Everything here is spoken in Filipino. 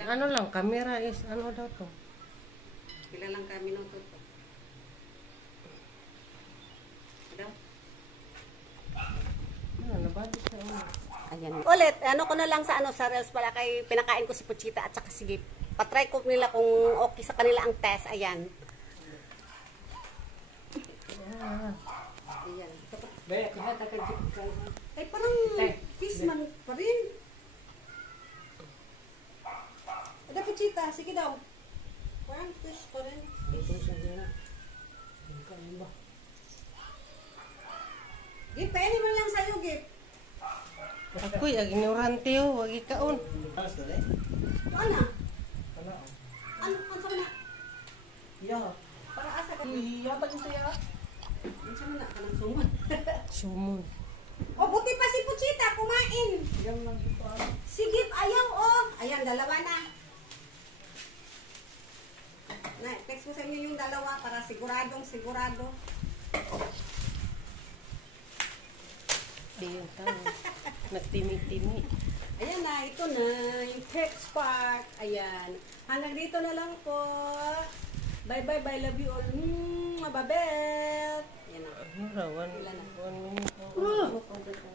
Ano lang, camera is, ano daw to? Pila lang kami nung tuto. Daw? Ano, nabalik sa inyo. Ayan. Ulit, ano ko na lang sa sa reels pala kay pinakain ko si Puchita at saka sige. Patry ko nila kung okay sa kanila ang test. Ayan. Ayan. Ay, parang fish man pa rin. Ada Puchita, sige daw. Parang fish pa rin. Gip, painin mo lang sa'yo, Gip. Ako'y, ignorante o, wag ikaon. Ano? Ano? Ano sa na? Iya. Para asa ka? Iya pa yung saya. Ano sa na? Kanang sumon. Sumon. O, buti pa si Puchita, kumain. Yan lang ito. Si Gip, ayaw, oh. Ayan, dalawa na. Text ko sa inyo yung dalawa para siguradong sigurado. Ayun, tao. Nagtimi-timi. Ayan na, ito na, yung text part. Ayan. Hanggang dito na lang po. Bye-bye, bye, love you all. Mababel. Ayan na. Ano raw, Ilan na? 1 minute.